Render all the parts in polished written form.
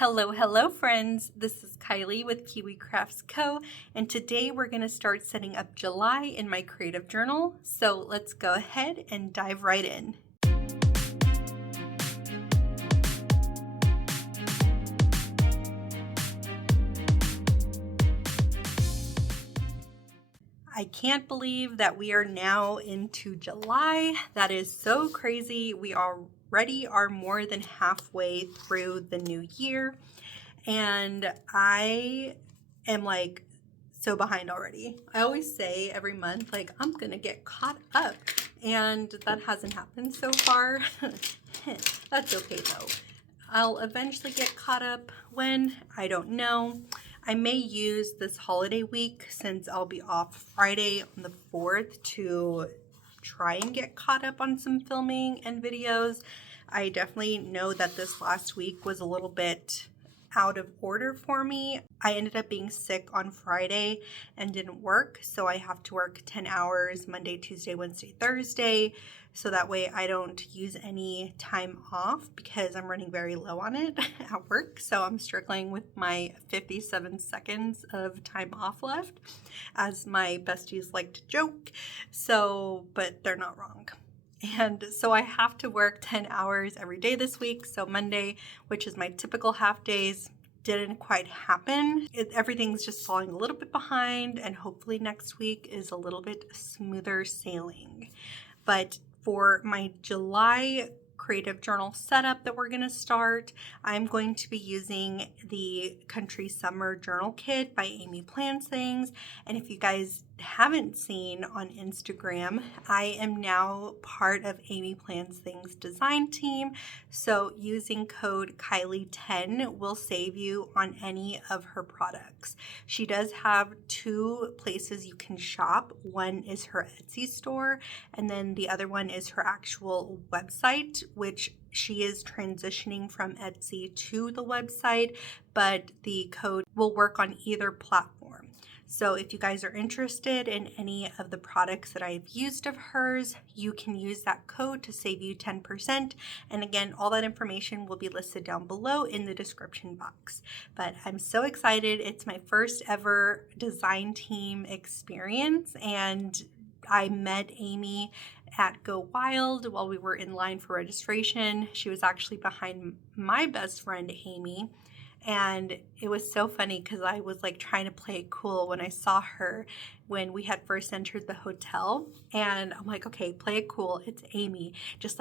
Hello friends, this is Kylie with Kiwi Crafts Co. and today we're going to start setting up July in my creative journal. So let's go ahead and dive right in. I can't believe that we are now into July. That is so crazy. We already are more than halfway through the new year. And I am like so behind already. I always say every month, like, I'm gonna get caught up, and that hasn't happened so far. That's okay though. I'll eventually get caught up. When? I don't know. I may use this holiday week, since I'll be off Friday on the 4th, to try and get caught up on some filming and videos. I definitely know that this last week was a little bit out of order for me. I ended up being sick on Friday and didn't work, so I have to work 10 hours Monday, Tuesday, Wednesday, Thursday, so that way I don't use any time off because I'm running very low on it at work. So I'm struggling with my 57 seconds of time off left, as my besties like to joke. So, but they're not wrong. And so I have to work 10 hours every day this week. So Monday, which is my typical half days, didn't quite happen. Everything's just falling a little bit behind, and hopefully next week is a little bit smoother sailing. But for my July creative journal setup that we're going to start, I'm going to be using the Country Summer Journal Kit by Amy Plans Things. And if you guys haven't seen on Instagram, I am now part of Amy Plans Things design team. So using code Kylie10 will save you on any of her products. She does have two places you can shop. One is her Etsy store, and then the other one is her actual website, which she is transitioning from Etsy to the website, but the code will work on either platform. So if you guys are interested in any of the products that I've used of hers, you can use that code to save you 10%. And again, all that information will be listed down below in the description box. But I'm so excited. It's my first ever design team experience, and I met Amy at Go Wild while we were in line for registration. She was actually behind my best friend, Amy. And it was so funny because I was like trying to play it cool when I saw her when we had first entered the hotel. And I'm like, okay, play it cool. It's Amy. Just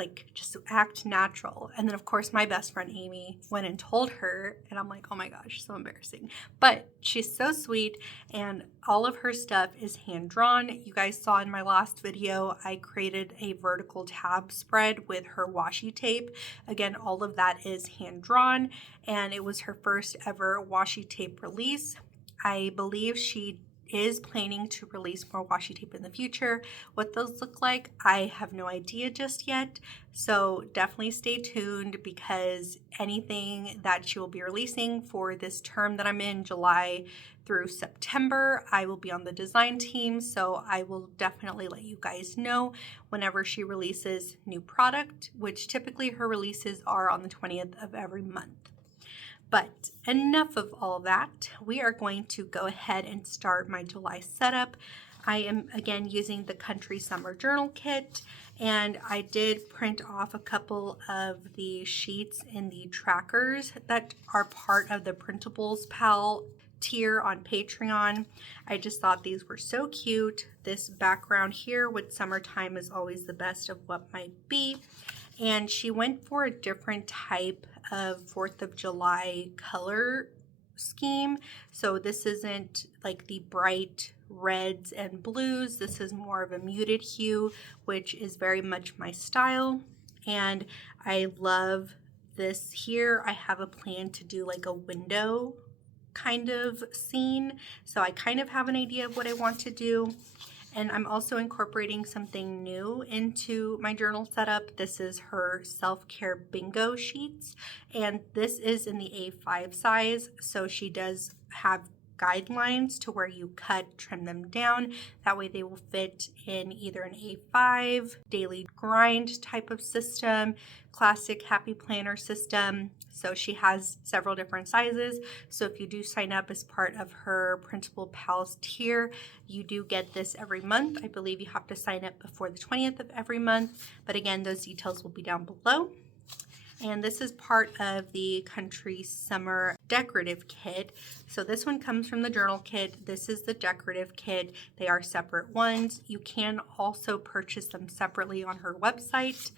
act natural. And then of course my best friend Amy went and told her, and I'm like, oh my gosh, so embarrassing. But she's so sweet, and all of her stuff is hand drawn. You guys saw in my last video, I created a vertical tab spread with her washi tape. Again, all of that is hand drawn, and it was her first ever washi tape release. I believe she is planning to release more washi tape in the future. What those look like, I have no idea just yet. So definitely stay tuned, because anything that she will be releasing for this term that I'm in, July through September, I will be on the design team. So I will definitely let you guys know whenever she releases new product, which typically her releases are on the 20th of every month. But enough of all that. We are going to go ahead and start my July setup. I am again using the Country Summer Journal Kit, and I did print off a couple of the sheets in the trackers that are part of the Printables Pal tier on Patreon. I just thought these were so cute. This background here with summertime is always the best of what might be. And she went for a different type of 4th of July color scheme. So this isn't like the bright reds and blues. This is more of a muted hue, which is very much my style. And I love this here. I have a plan to do like a window kind of scene. So I kind of have an idea of what I want to do. And I'm also incorporating something new into my journal setup. This is her self-care bingo sheets, and this is in the A5 size. So she does have guidelines to where you trim them down. That way they will fit in either an A5, daily grind type of system, classic happy planner system. So she has several different sizes. So if you do sign up as part of her Principal Pals tier, you do get this every month. I believe you have to sign up before the 20th of every month. But again, those details will be down below. And this is part of the Country Summer Decorative Kit. So this one comes from the journal kit. This is the decorative kit. They are separate ones. You can also purchase them separately on her website.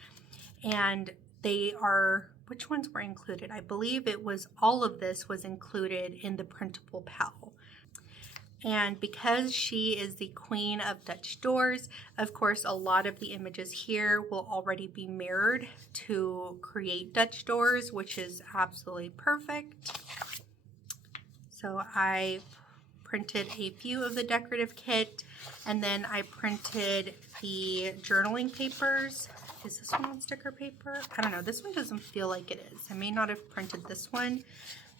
And they are, which ones were included? I believe it was all of this was included in the Printable Pal. And because she is the queen of Dutch doors, of course, a lot of the images here will already be mirrored to create Dutch doors, which is absolutely perfect. So I printed a few of the decorative kit, and then I printed the journaling papers. Is this one on sticker paper? I don't know. This one doesn't feel like it is. I may not have printed this one,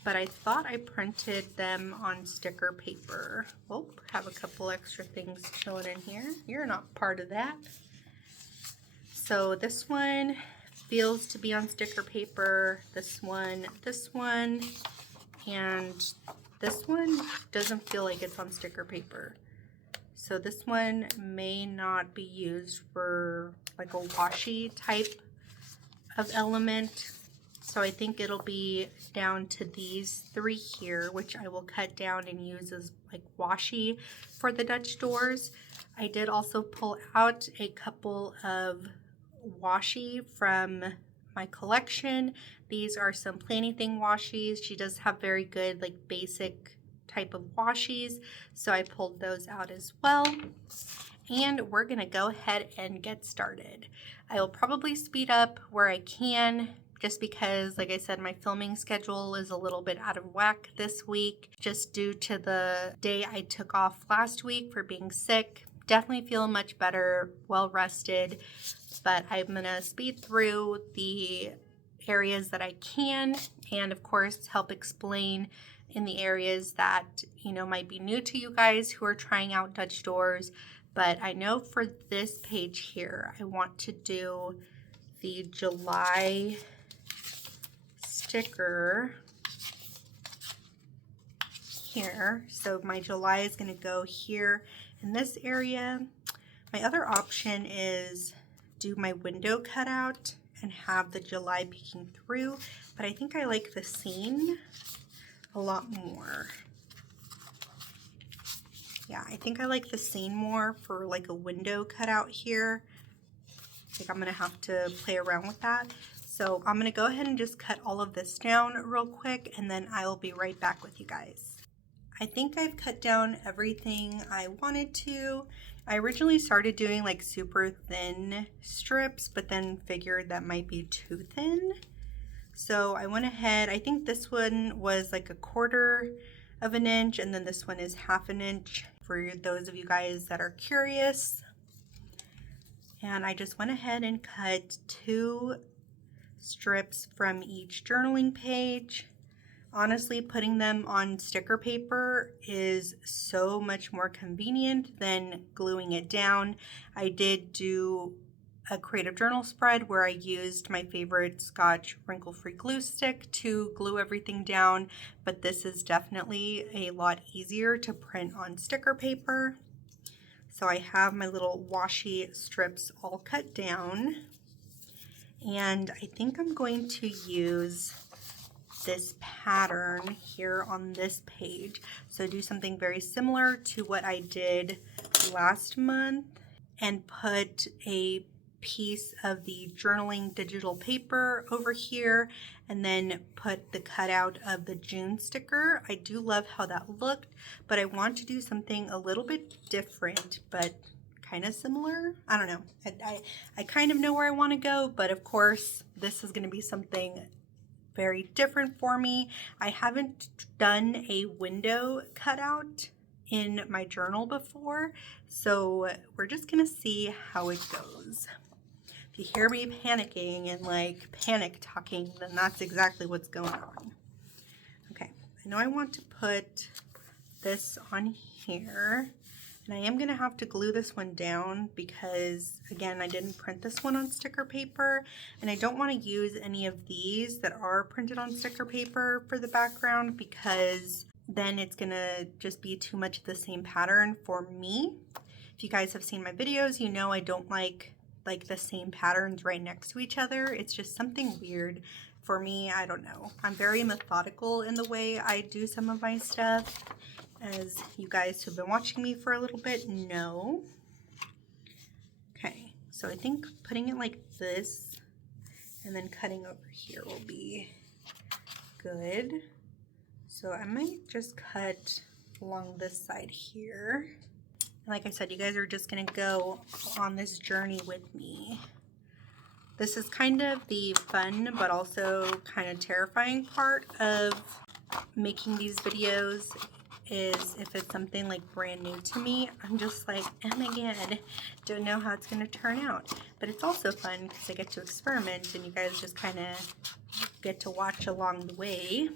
but I thought I printed them on sticker paper. Oh, have a couple extra things chilling in here. You're not part of that. So this one feels to be on sticker paper. This one, and this one doesn't feel like it's on sticker paper. So this one may not be used for like a washi type of element. So I think it'll be down to these three here, which I will cut down and use as like washi for the Dutch doors. I did also pull out a couple of washi from my collection. These are some Planny Thing washies. She does have very good like basic type of washies, so I pulled those out as well. And we're gonna go ahead and get started. I will probably speed up where I can, just because, like I said, my filming schedule is a little bit out of whack this week, just due to the day I took off last week for being sick. Definitely feel much better, well rested, but I'm gonna speed through the areas that I can, and of course help explain in the areas that, you know, might be new to you guys who are trying out Dutch doors. But I know for this page here, I want to do the July sticker here. So my July is going to go here in this area. My other option is do my window cutout and have the July peeking through, but I think I like the scene a lot more. Yeah, I think I like the scene more for like a window cutout here. I think I'm gonna have to play around with that. So I'm gonna go ahead and just cut all of this down real quick, and then I will be right back with you guys. I think I've cut down everything I wanted to. I originally started doing like super thin strips, but then figured that might be too thin. So I went ahead, I think this one was like 1/4 of an inch, and then this one is 1/2 an inch for those of you guys that are curious. And I just went ahead and cut 2 strips from each journaling page. Honestly, putting them on sticker paper is so much more convenient than gluing it down. I did do a creative journal spread where I used my favorite Scotch wrinkle-free glue stick to glue everything down, but this is definitely a lot easier to print on sticker paper. So I have my little washi strips all cut down, and I think I'm going to use this pattern here on this page. So do something very similar to what I did last month and put a piece of the journaling digital paper over here, and then put the cutout of the June sticker. I do love how that looked, but I want to do something a little bit different, but kind of similar. I don't know. I kind of know where I want to go, but of course this is going to be something very different for me. I haven't done a window cutout in my journal before, so we're just gonna see how it goes. If you hear me panicking and like panic talking, then that's exactly what's going on. Okay, I know I want to put this on here. And I am going to have to glue this one down because, again, I didn't print this one on sticker paper. And I don't want to use any of these that are printed on sticker paper for the background because then it's going to just be too much of the same pattern for me. If you guys have seen my videos, you know I don't like the same patterns right next to each other. It's just something weird for me. I don't know. I'm very methodical in the way I do some of my stuff, as you guys who've been watching me for a little bit know. Okay, so I think putting it like this and then cutting over here will be good. So I might just cut along this side here. Like I said, you guys are just gonna go on this journey with me. This is kind of the fun but also kind of terrifying part of making these videos, is if it's something like brand new to me, I'm just like, oh my god, don't know how it's gonna turn out. But it's also fun because I get to experiment and you guys just kind of get to watch along the way.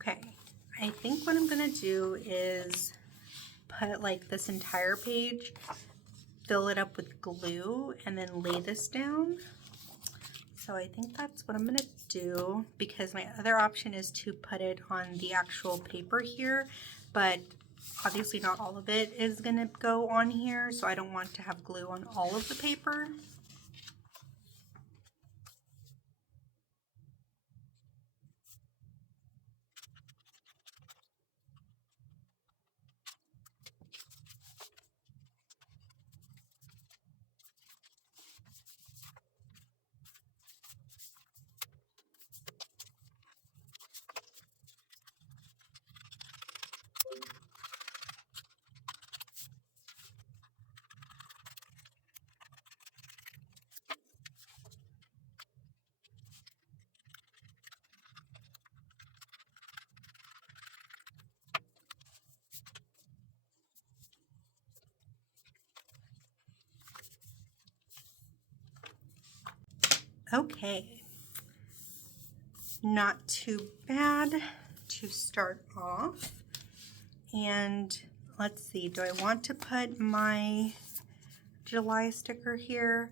Okay, I think what I'm gonna do is put like this entire page, fill it up with glue, and then lay this down. So I think that's what I'm gonna do, because my other option is to put it on the actual paper here, but obviously not all of it is gonna go on here, so I don't want to have glue on all of the paper. Okay, not too bad to start off. And let's see, do I want to put my July sticker here?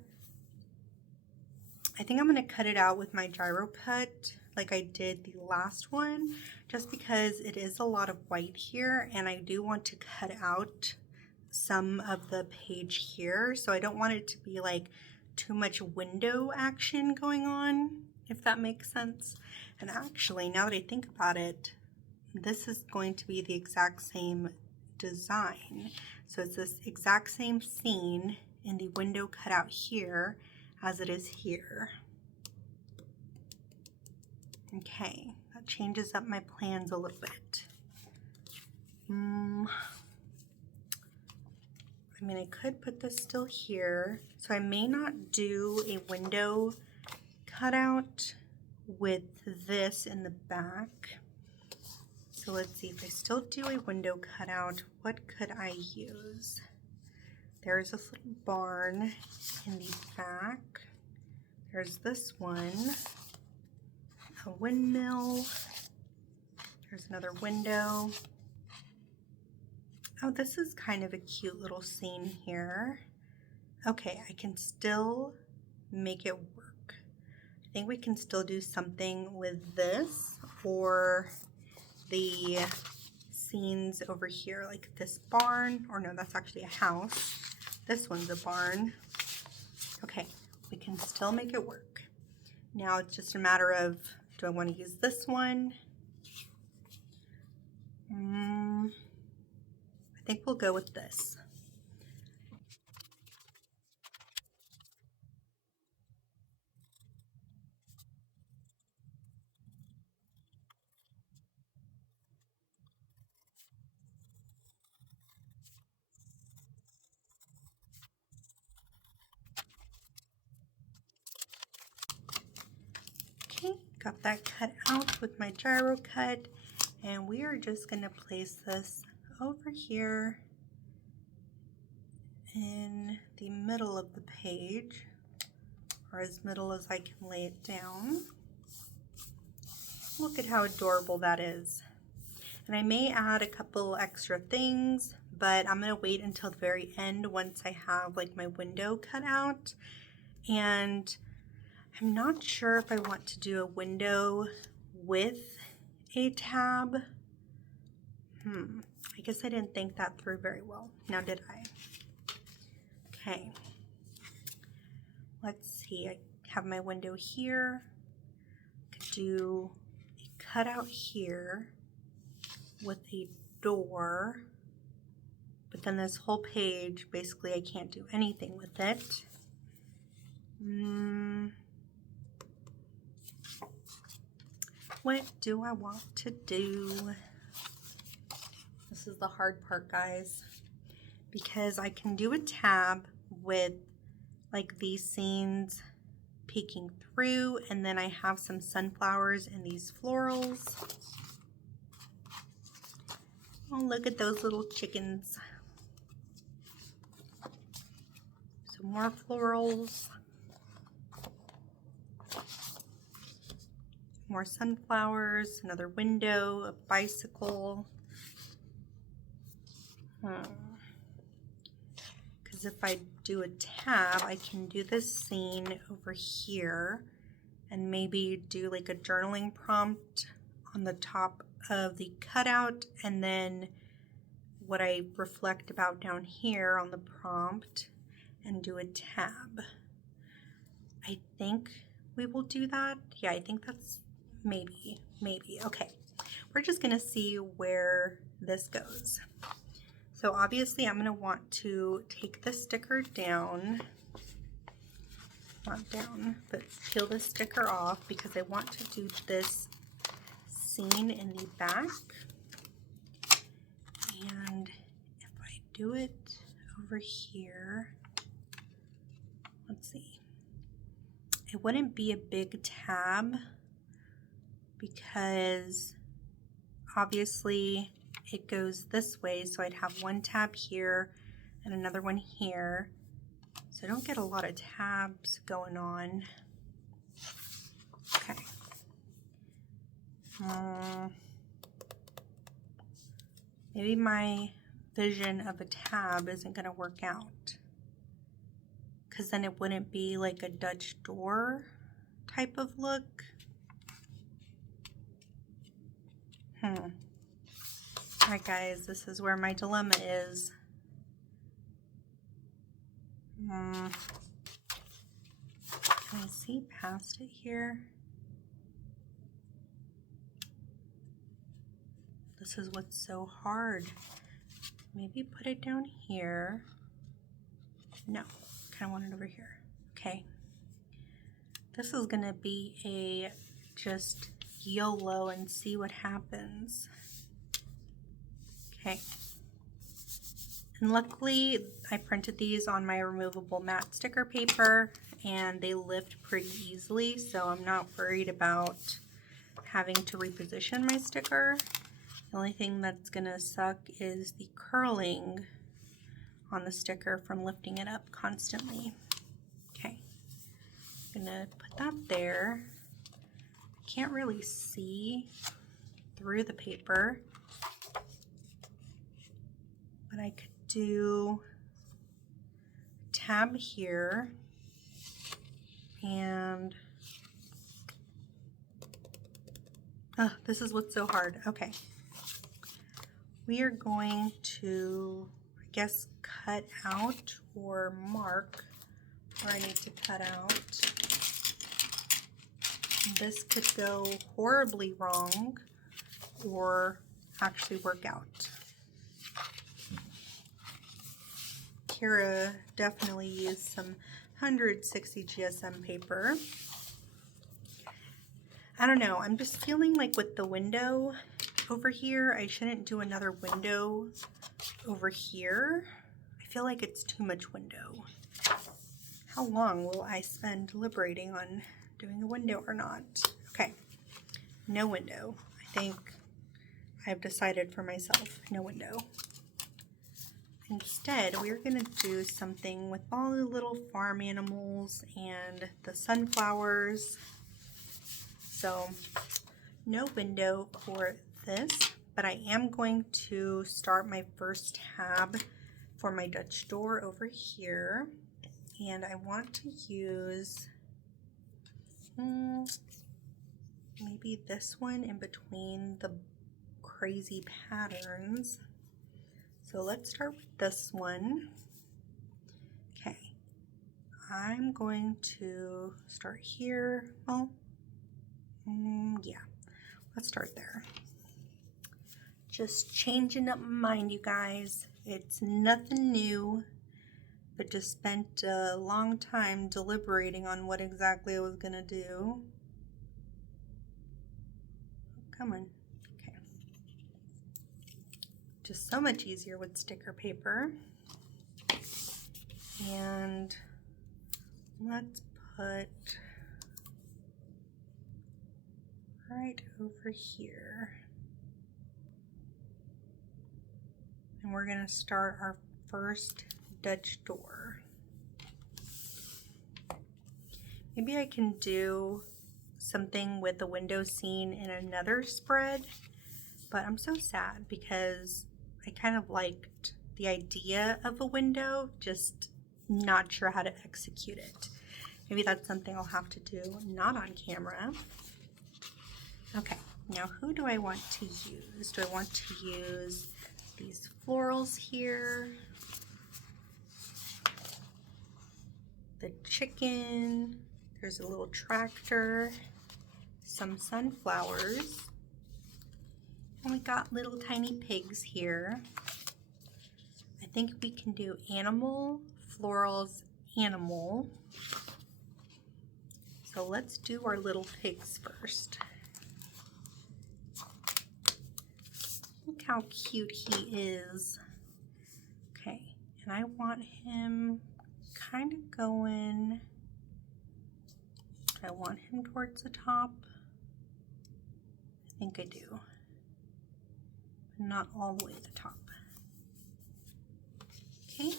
I think I'm going to cut it out with my gyro cut like I did the last one, just because it is a lot of white here and I do want to cut out some of the page here, so I don't want it to be like too much window action going on, if that makes sense. And actually, now that I think about it, this is going to be the exact same design. So it's this exact same scene in the window cut out here as it is here. Okay, that changes up my plans a little bit. I mean, I could put this still here. So I may not do a window cutout with this in the back. So let's see, if I still do a window cutout, what could I use? There's this little barn in the back. There's this one, a windmill. There's another window. Oh, this is kind of a cute little scene here. Okay, I can still make it work. I think we can still do something with this, or the scenes over here, like this barn, or no, that's actually a house. This one's a barn. Okay, we can still make it work. Now it's just a matter of, do I want to use this one? I think we'll go with this. Okay, got that cut out with my gyro cut, and we are just going to place this over here in the middle of the page, or as middle as I can lay it down. Look at how adorable that is. And I may add a couple extra things, but I'm gonna wait until the very end once I have like my window cut out. And I'm not sure if I want to do a window with a tab. I guess I didn't think that through very well. Now did I? Okay. Let's see, I have my window here. Could do a cutout here with a door, but then this whole page, basically I can't do anything with it. What do I want to do? This is the hard part, guys, because I can do a tab with like these scenes peeking through, and then I have some sunflowers and these florals. Oh, look at those little chickens. Some more florals. More sunflowers, another window, a bicycle. Because if I do a tab, I can do this scene over here and maybe do like a journaling prompt on the top of the cutout, and then what I reflect about down here on the prompt, and do a tab. I think we will do that. Yeah, I think that's maybe. Okay, we're just gonna see where this goes. So obviously I'm gonna want to take the sticker down, not down, but peel the sticker off, because I want to do this scene in the back. And if I do it over here, let's see, it wouldn't be a big tab because obviously it goes this way, so I'd have one tab here and another one here, so I don't get a lot of tabs going on. Okay. Maybe my vision of a tab isn't going to work out, because then it wouldn't be like a Dutch door type of look. Alright guys, this is where my dilemma is. Can I see past it here? This is what's so hard. Maybe put it down here. No, kind of want it over here. Okay. This is gonna be a just YOLO and see what happens. Okay. And luckily I printed these on my removable matte sticker paper and they lift pretty easily, so I'm not worried about having to reposition my sticker. The only thing that's gonna suck is the curling on the sticker from lifting it up constantly. Okay, I'm gonna put that there. I can't really see through the paper, but I could do a tab here, and this is what's so hard. Okay. We are going to, I guess, cut out or mark where I need to cut out. This could go horribly wrong or actually work out. Kira definitely used some 160 GSM paper. I don't know, I'm just feeling like with the window over here, I shouldn't do another window over here. I feel like it's too much window. How long will I spend deliberating on doing a window or not? Okay, no window. I think I've decided for myself, no window. Instead, we're gonna do something with all the little farm animals and the sunflowers. So, no window for this, but I am going to start my first tab for my Dutch door over here, and I want to use maybe this one in between the crazy patterns. So let's start with this one. Okay, I'm going to start here. Well, yeah, let's start there. Just changing up my mind, you guys. It's nothing new, but just spent a long time deliberating on what exactly I was gonna do. Come on. Okay. Just so much easier with sticker paper. And let's put right over here. And we're gonna start our first Dutch door. Maybe I can do something with the window scene in another spread, but I'm so sad because I kind of liked the idea of a window, just not sure how to execute it. Maybe that's something I'll have to do, not on camera. Okay, now who do I want to use? Do I want to use these florals here? The chicken, there's a little tractor, some sunflowers, and we got little tiny pigs here. I think we can do animal, florals, animal. So let's do our little pigs first. Look how cute he is. Okay, and I want him kind of going, I want him towards the top. I think I do, but not all the way to the top. Okay,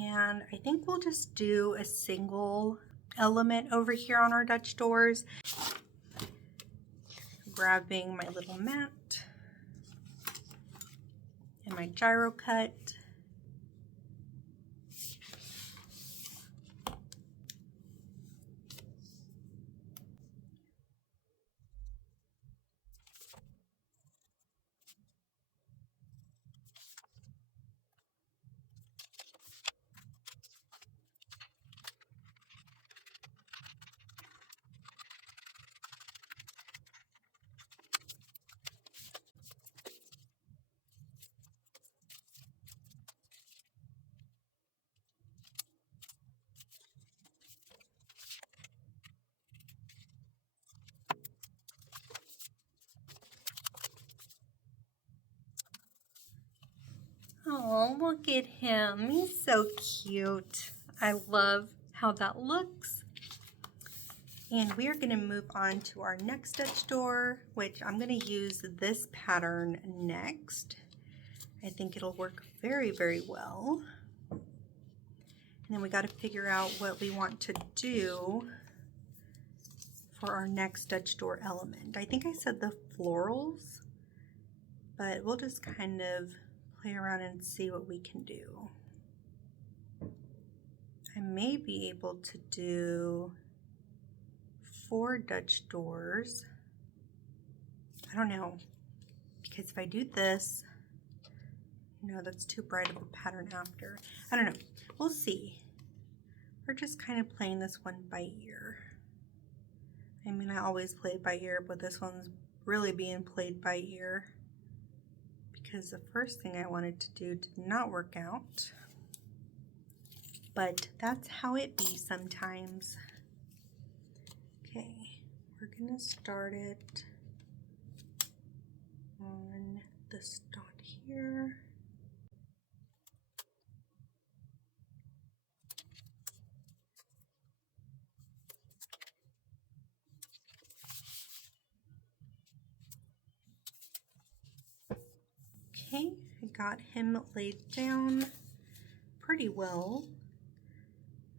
and I think we'll just do a single element over here on our Dutch doors. Grabbing my little mat and my gyro cut. Oh, look at him. He's so cute. I love how that looks. And we are going to move on to our next Dutch door, which I'm going to use this pattern next. I think it'll work very, very well. And then we got to figure out what we want to do for our next Dutch door element. I think I said the florals, but we'll just kind of play around and see what we can do. I may be able to do 4 Dutch doors. I don't know, because if I do this, no, that's too bright of a pattern after. I don't know, we'll see. We're just kind of playing this one by ear. I mean, I always play it by ear, but this one's really being played by ear because the first thing I wanted to do did not work out. But that's how it be sometimes. Okay, we're gonna start it on this dot here. Okay, I got him laid down pretty well.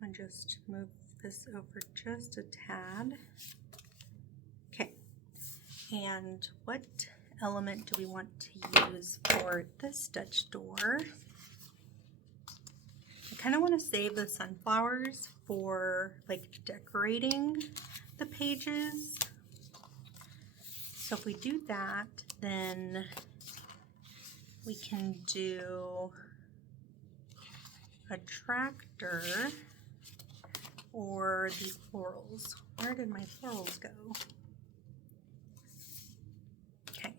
I'll just move this over just a tad. Okay, and what element do we want to use for this Dutch door? I kind of want to save the sunflowers for like decorating the pages. So if we do that, then we can do a tractor or the florals. Where did my florals go? Okay,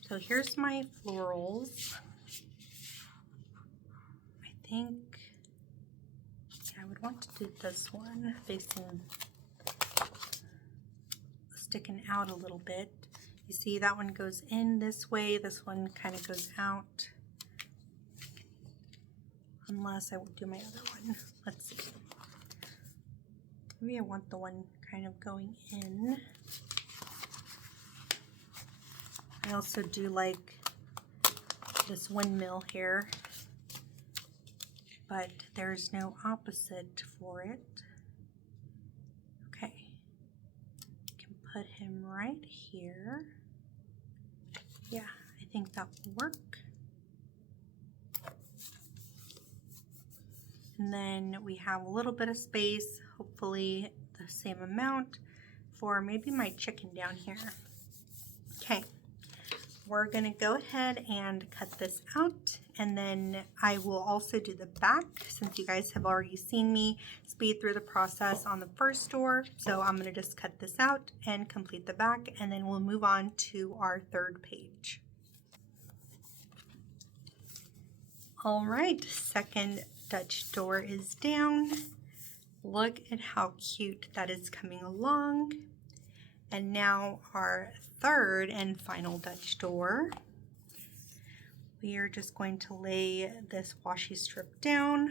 so here's my florals. I think I would want to do this one facing, sticking out a little bit. You see that one goes in this way, this one kind of goes out. Unless I would do my other one. Let's see. Maybe I want the one kind of going in. I also do like this windmill here, but there's no opposite for it. Okay, can put him right here. Yeah, I think that will work. And then we have a little bit of space, hopefully the same amount, for maybe my chicken down here. Okay, we're gonna go ahead and cut this out, and then I will also do the back, since you guys have already seen me speed through the process on the first door. So I'm gonna just cut this out and complete the back, and then we'll move on to our third page. All right, second Dutch door is down. Look at how cute that is coming along. And now our third and final Dutch door. We are just going to lay this washi strip down.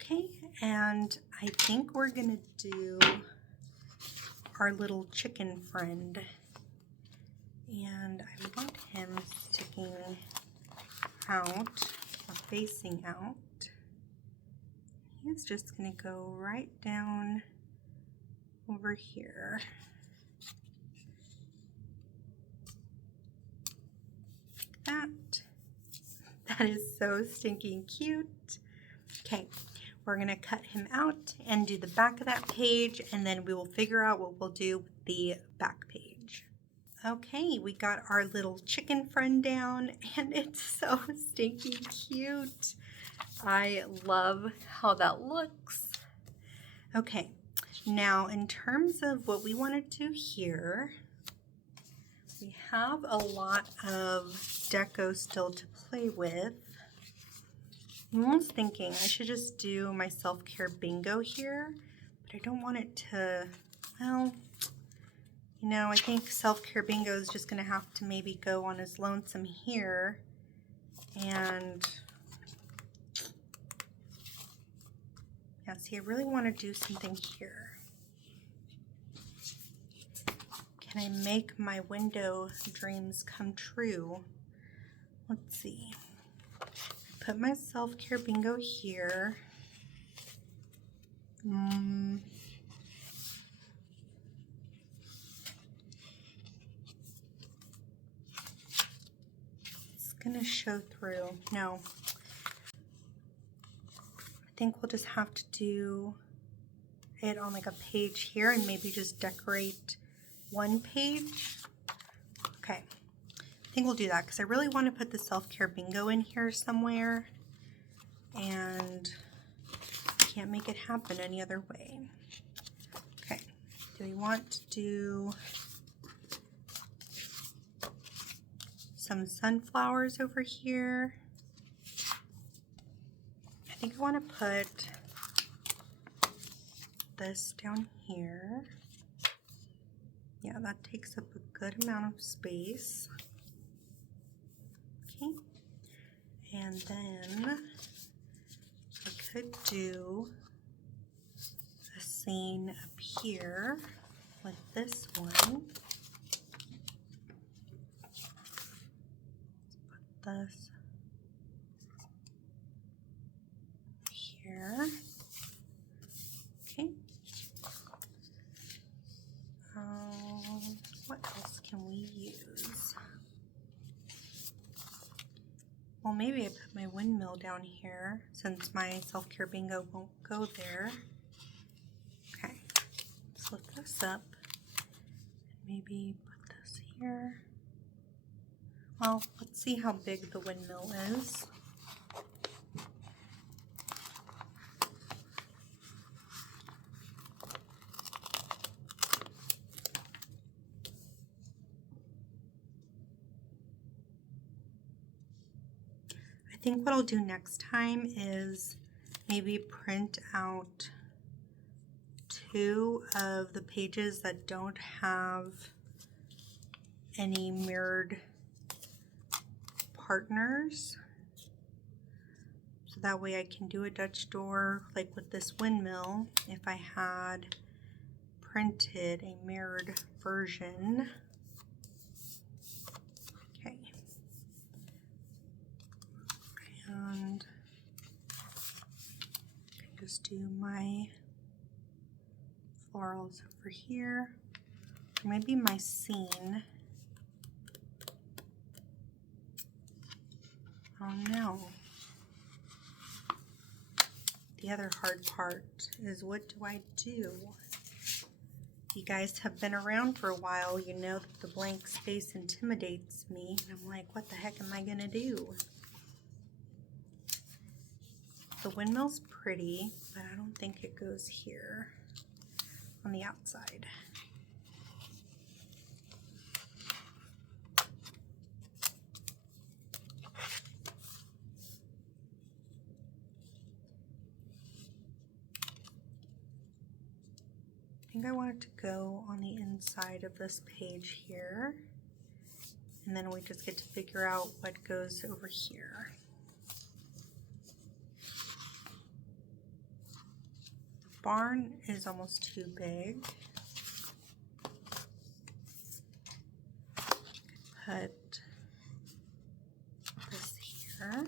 Okay, and I think we're gonna do our little chicken friend. And I want him sticking out or facing out. He's just gonna go right down over here. Like that. That is so stinking cute. Okay, we're gonna cut him out and do the back of that page, and then we will figure out what we'll do with the back page. Okay, we got our little chicken friend down, and it's so stinking cute. I love how that looks. Okay, now in terms of what we want to do here, we have a lot of deco still to play with. I'm almost thinking I should just do my self-care bingo here, but I don't want it to, well, you know, I think self-care bingo is just gonna have to maybe go on his lonesome here. And yeah, see, I really want to do something here. Can I make my window dreams come true? Let's see. Put my self-care bingo here. It's gonna show through. No. I think we'll just have to do it on like a page here and maybe just decorate one page. Okay. I think we'll do that because I really want to put the self-care bingo in here somewhere, and can't make it happen any other way. Okay, do we want to do some sunflowers over here? I think I want to put this down here. Yeah, that takes up a good amount of space. Okay, and then I could do a scene up here with this one. Put this here. Okay. What else can we use? Well, maybe I put my windmill down here since my self-care bingo won't go there. Okay, let's lift this up. Maybe put this here. Well, let's see how big the windmill is. I think what I'll do next time is maybe print out 2 of the pages that don't have any mirrored partners. So that way I can do a Dutch door like with this windmill if I had printed a mirrored version. Okay. And I can just do my florals over here, or maybe my scene. Oh no. The other hard part is, what do I do? If you guys have been around for a while, you know that the blank space intimidates me. And I'm like, what the heck am I gonna do? The windmill's pretty, but I don't think it goes here on the outside. I think I want it to go on the inside of this page here, and then we just get to figure out what goes over here. The barn is almost too big. Put this here.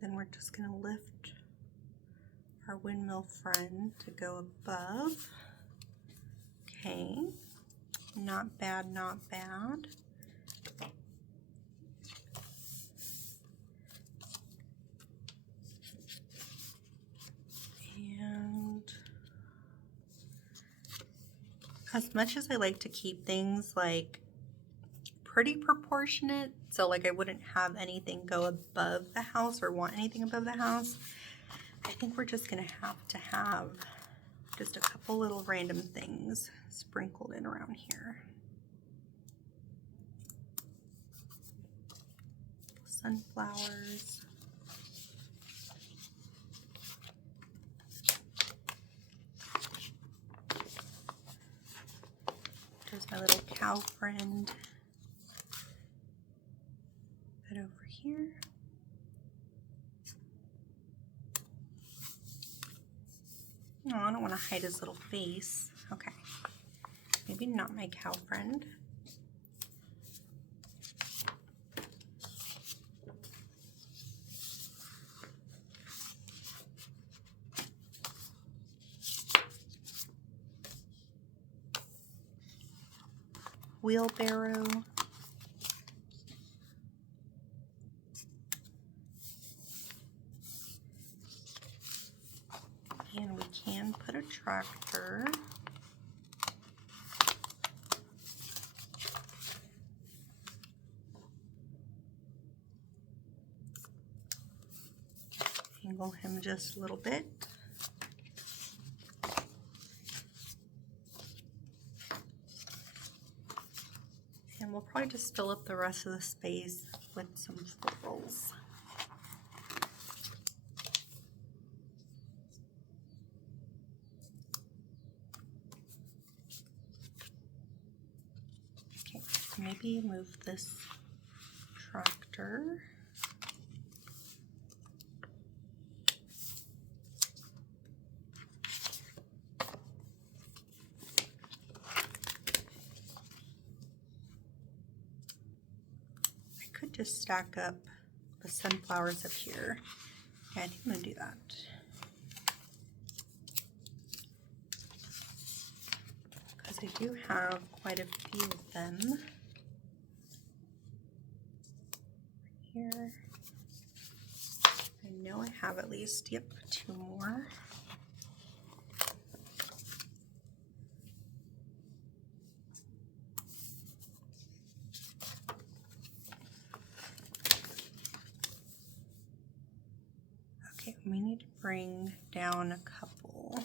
Then we're just going to lift our windmill friend to go above. Okay, not bad, not bad. And as much as I like to keep things like pretty proportionate, so like I wouldn't have anything go above the house or want anything above the house, I think we're just gonna have to have just a couple little random things sprinkled in around here. Sunflowers. There's my little cow friend. Put over here. No, I don't want to hide his little face. Okay. Maybe not my cow friend. Wheelbarrow. And we can put a tractor. Angle him just a little bit. And we'll probably just fill up the rest of the space with some florals. maybe move this tractor. I could just stack up the sunflowers up here. Yeah, I think I'm gonna do that. Because I do have quite a few of them. Here. I know I have at least, yep, 2 more. Okay, we need to bring down a couple.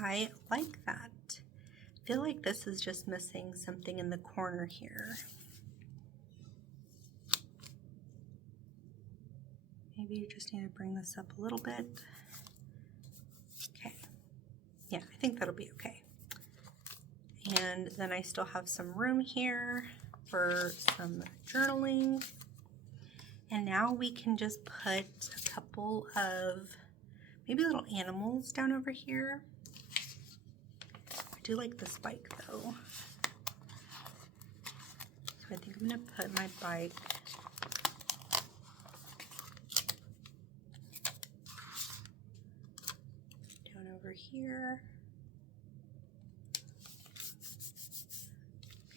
I like that. I feel like this is just missing something in the corner here. Maybe you just need to bring this up a little bit. Okay. Yeah, I think that'll be okay. And then I still have some room here for some journaling. And now we can just put a couple of maybe little animals down over here. I do like this bike though. So I think I'm gonna put my bike down over here.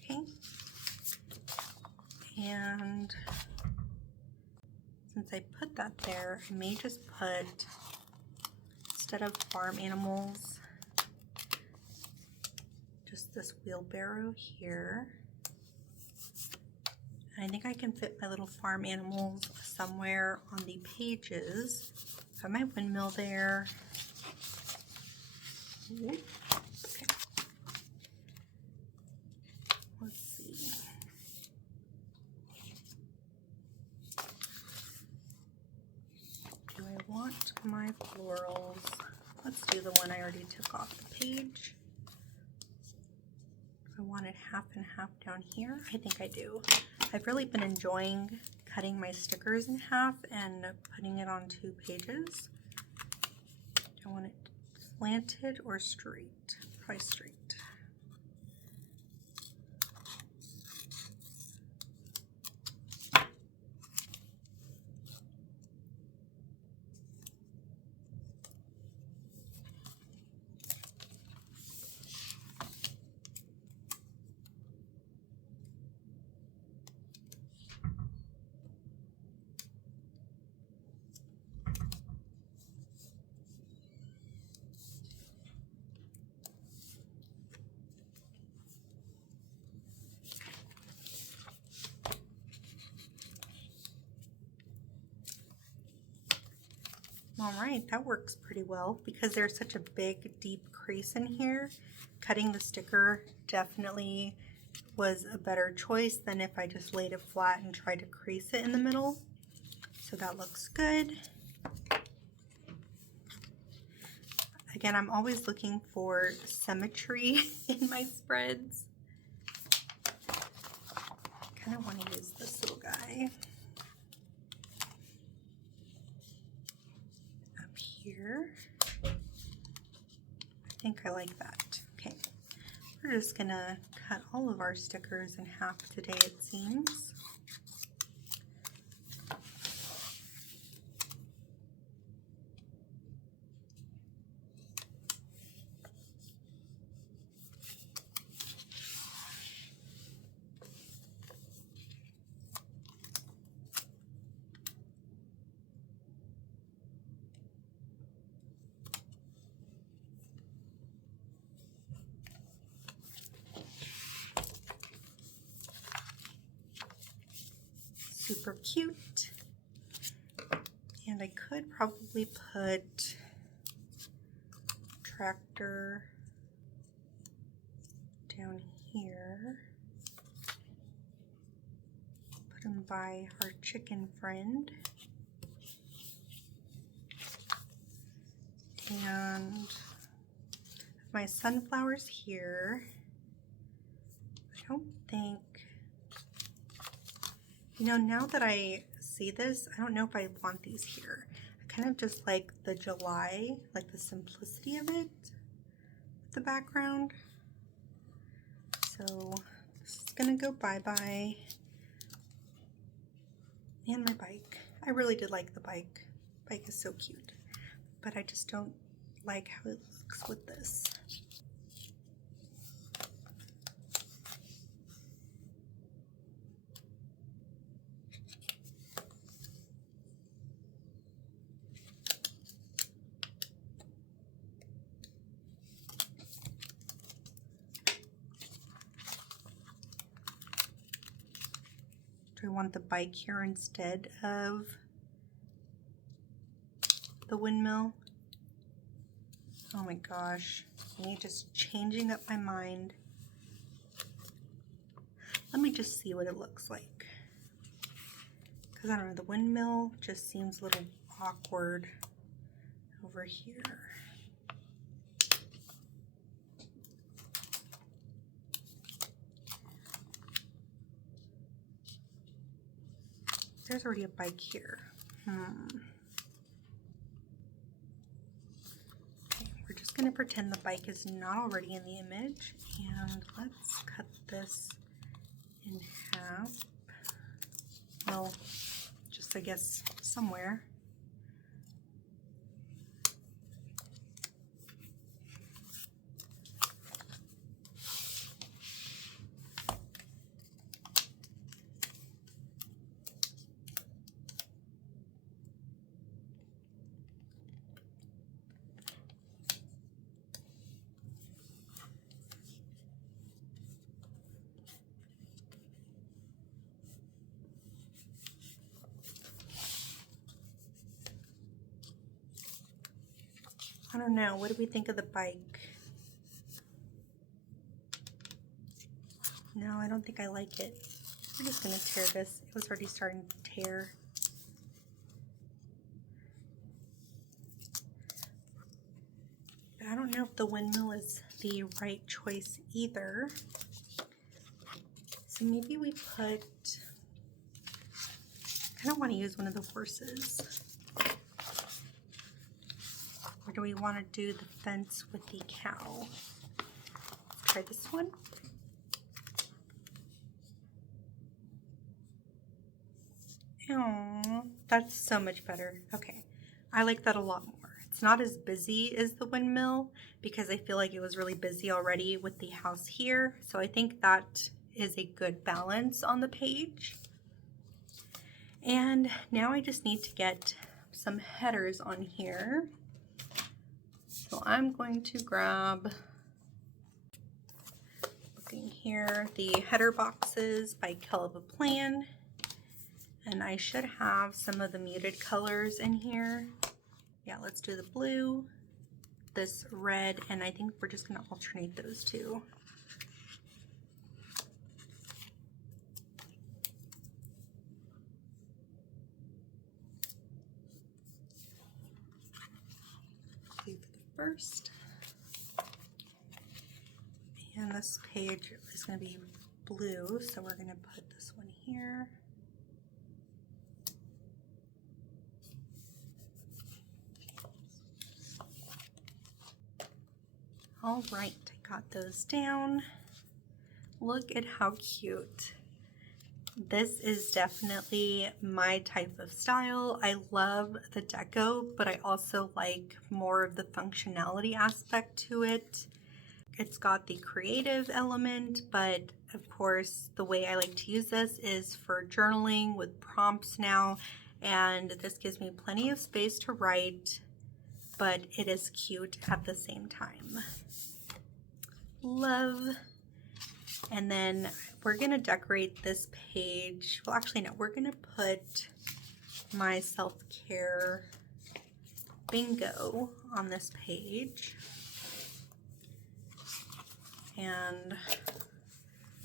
Okay. And since I put that there, I may just put, instead of farm animals, just this wheelbarrow here. And I think I can fit my little farm animals somewhere on the pages. Got my windmill there. Okay. Let's see. Do I want my florals? Let's do the one I already took off the page. I wanted half and half down here. I think I do. I've really been enjoying cutting my stickers in half and putting it on 2 pages. Do I want it slanted or straight? Probably straight. All right, that works pretty well because there's such a big, deep crease in here. Cutting the sticker definitely was a better choice than if I just laid it flat and tried to crease it in the middle. So that looks good. Again, I'm always looking for symmetry in my spreads. I kind of want to use this little guy. Here. I think I like that. Okay, we're just gonna cut all of our stickers in half today, it seems. super cute. And I could probably put tractor down here. Put him by our chicken friend. And my sunflowers here. I don't think, you know, now that I see this, I don't know if I want these here. I kind of just like the July, like the simplicity of it, the background. So this is gonna go bye-bye. And my bike. I really did like the bike. Bike is so cute. But I just don't like how it looks with this. Do I want the bike here instead of the windmill? Oh my gosh, me just changing up my mind. Let me just see what it looks like. Because I don't know, the windmill just seems a little awkward over here. There's already a bike here. We're just going to pretend the bike is not already in the image, and let's cut this in half. Well, just I guess somewhere. I don't know, what do we think of the bike? No, I don't think I like it. We're just gonna tear this. It was already starting to tear. But I don't know if the windmill is the right choice either. So maybe we put, I kind of want to use one of the horses. Or do we want to do the fence with the cow? Let's try this one. Oh, that's so much better. Okay, I like that a lot more. It's not as busy as the windmill because I feel like it was really busy already with the house here. So I think that is a good balance on the page. And now I just need to get some headers on here. So I'm going to grab, looking here, the header boxes by Kell of a Plan. And I should have some of the muted colors in here. Yeah, let's do the blue, this red, and I think we're just gonna alternate those two. Blue for the first. And this page is gonna be blue, so we're gonna put this one here. All right, I got those down. Look at how cute. This is definitely my type of style. I love the deco, but I also like more of the functionality aspect to it. It's got the creative element, but of course, the way I like to use this is for journaling with prompts now, and this gives me plenty of space to write, but it is cute at the same time. Love. And then we're gonna decorate this page. Well, actually no, we're gonna put my self-care bingo on this page. And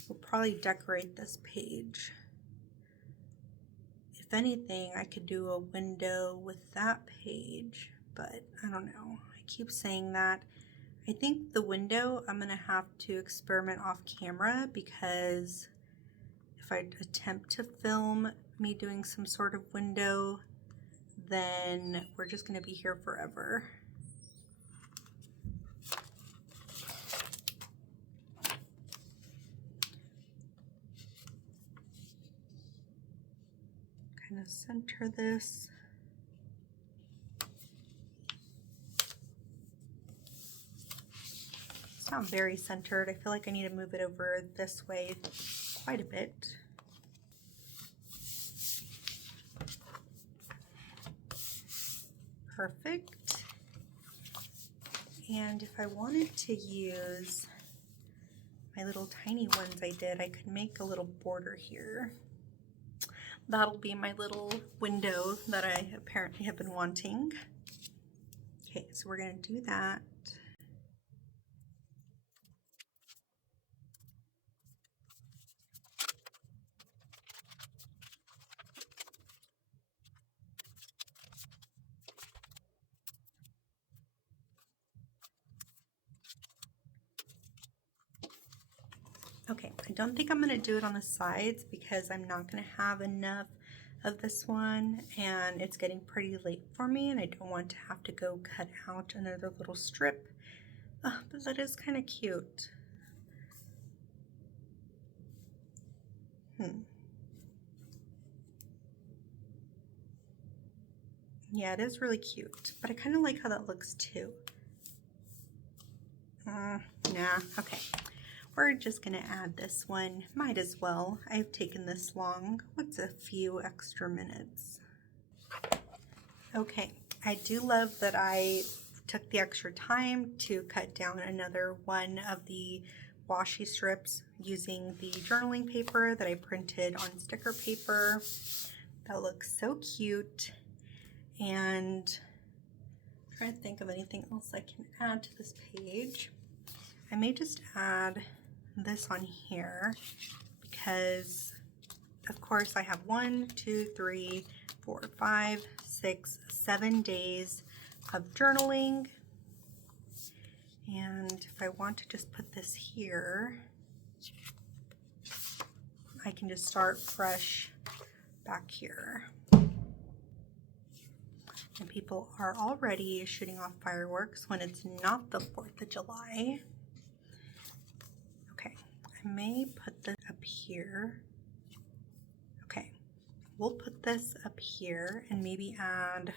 we'll probably decorate this page. If anything, I could do a window with that page, but I don't know. I keep saying that. I think the window I'm gonna have to experiment off camera, because if I attempt to film me doing some sort of window, then we're just gonna be here forever. Kind of center this. It's not very centered. I feel like I need to move it over this way quite a bit. Perfect. And if I wanted to use my little tiny ones I did, I could make a little border here. That'll be my little window that I apparently have been wanting. Okay, so we're gonna do that. Okay, I don't think I'm gonna do it on the sides because I'm not gonna have enough of this one, and it's getting pretty late for me and I don't want to have to go cut out another little strip. But that is kind of cute. Yeah, it is really cute, but I kind of like how that looks too. Nah, okay. We're just gonna add this one. Might as well. I've taken this long. What's a few extra minutes? Okay, I do love that I took the extra time to cut down another one of the washi strips using the journaling paper that I printed on sticker paper. That looks so cute. And I'm trying to think of anything else I can add to this page. I may just add this on here because of course I have 1, 2, 3, 4, 5, 6, 7 days of journaling, and if I want to just put this here, I can just start fresh back here. And people are already shooting off fireworks when it's not the 4th of July. I may put this up here. Okay, we'll put this up here and maybe add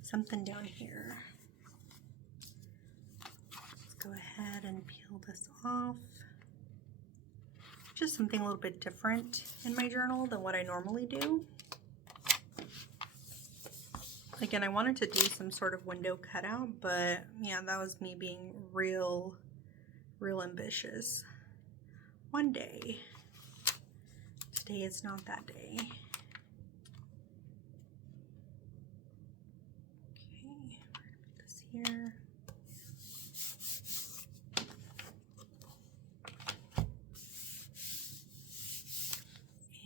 something down here. Let's go ahead and peel this off. Just something a little bit different in my journal than what I normally do. Again, I wanted to do some sort of window cutout, but yeah, that was me being real ambitious. One day. Today is not that day. Okay, we're gonna put this here.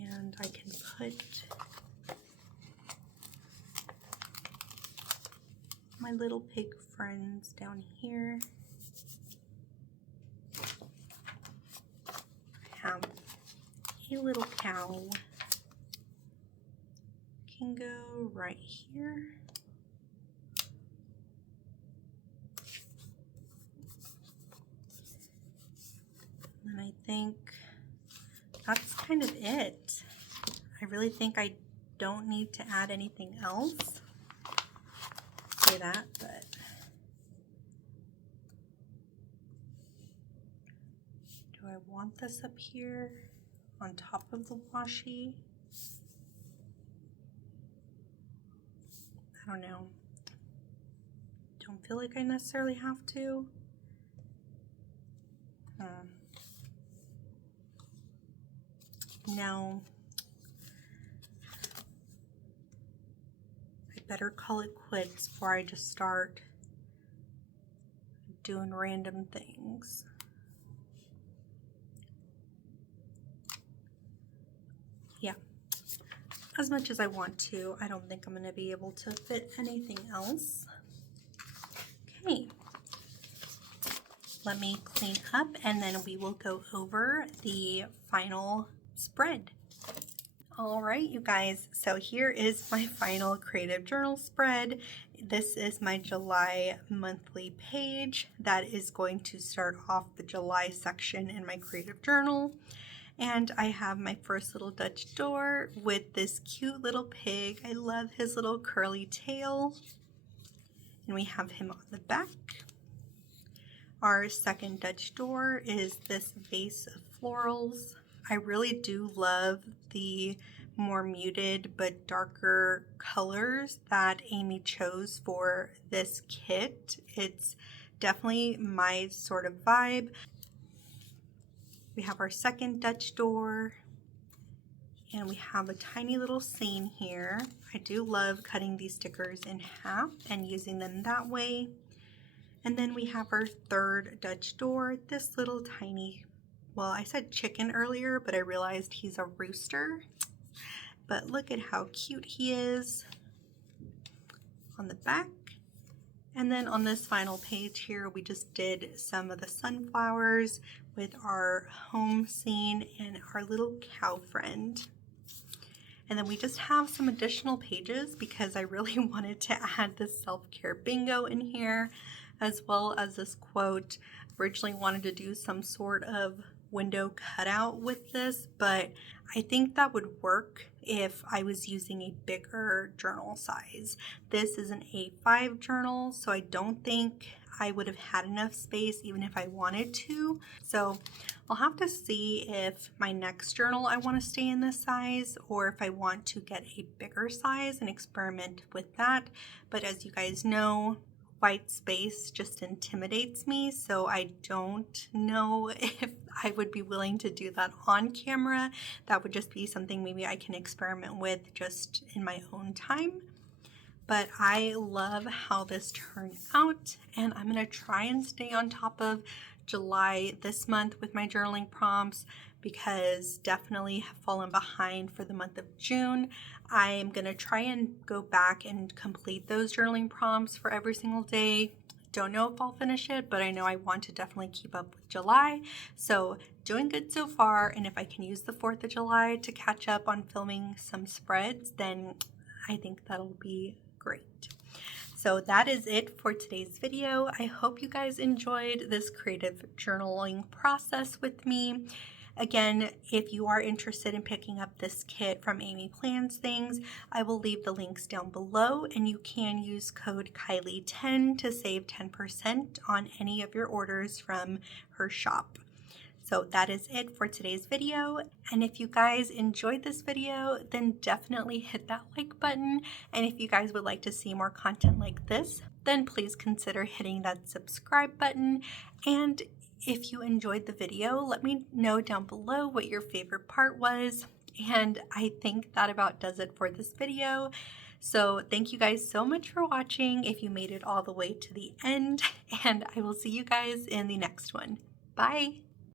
And I can put my little pig friends down here. A little cow can go right here. And I think that's kind of it. I really think I don't need to add anything else. Say that, but do I want this up here on top of the washi? I don't know. Don't feel like I necessarily have to. no. I better call it quits before I just start doing random things. Yeah, as much as I want to, I don't think I'm going to be able to fit anything else. Okay, let me clean up and then we will go over the final spread. All right, you guys, so here is my final creative journal spread. This is my July monthly page that is going to start off the July section in my creative journal. And I have my first little Dutch door with this cute little pig. I love his little curly tail. And we have him on the back. Our second Dutch door is this vase of florals. I really do love the more muted but darker colors that Amy chose for this kit. It's definitely my sort of vibe. We have our second Dutch door, and we have a tiny little scene here. I do love cutting these stickers in half and using them that way. And then we have our third Dutch door, this little tiny, well, I said chicken earlier, but I realized he's a rooster. But look at how cute he is on the back. And then on this final page here, we just did some of the sunflowers with our home scene and our little cow friend. And then we just have some additional pages because I really wanted to add this self-care bingo in here, as well as this quote. Originally wanted to do some sort of window cutout with this, but I think that would work if I was using a bigger journal size. This is an A5 journal, so I don't think I would have had enough space even if I wanted to. So I'll have to see if my next journal I want to stay in this size or if I want to get a bigger size and experiment with that. But as you guys know, white space just intimidates me, so I don't know if I would be willing to do that on camera. That would just be something maybe I can experiment with just in my own time. But I love how this turned out, and I'm going to try and stay on top of July this month with my journaling prompts because definitely have fallen behind for the month of June. I am going to try and go back and complete those journaling prompts for every single day. Don't know if I'll finish it, but I know I want to definitely keep up with July. So doing good so far, and if I can use the 4th of July to catch up on filming some spreads, then I think that'll be great. So that is it for today's video. I hope you guys enjoyed this creative journaling process with me. Again, if you are interested in picking up this kit from Amy Plans Things, I will leave the links down below, and you can use code Kylie10 to save 10% on any of your orders from her shop. So that is it for today's video, and if you guys enjoyed this video, then definitely hit that like button, and if you guys would like to see more content like this, then please consider hitting that subscribe button. And if you enjoyed the video, let me know down below what your favorite part was, and I think that about does it for this video. So thank you guys so much for watching if you made it all the way to the end, and I will see you guys in the next one. Bye!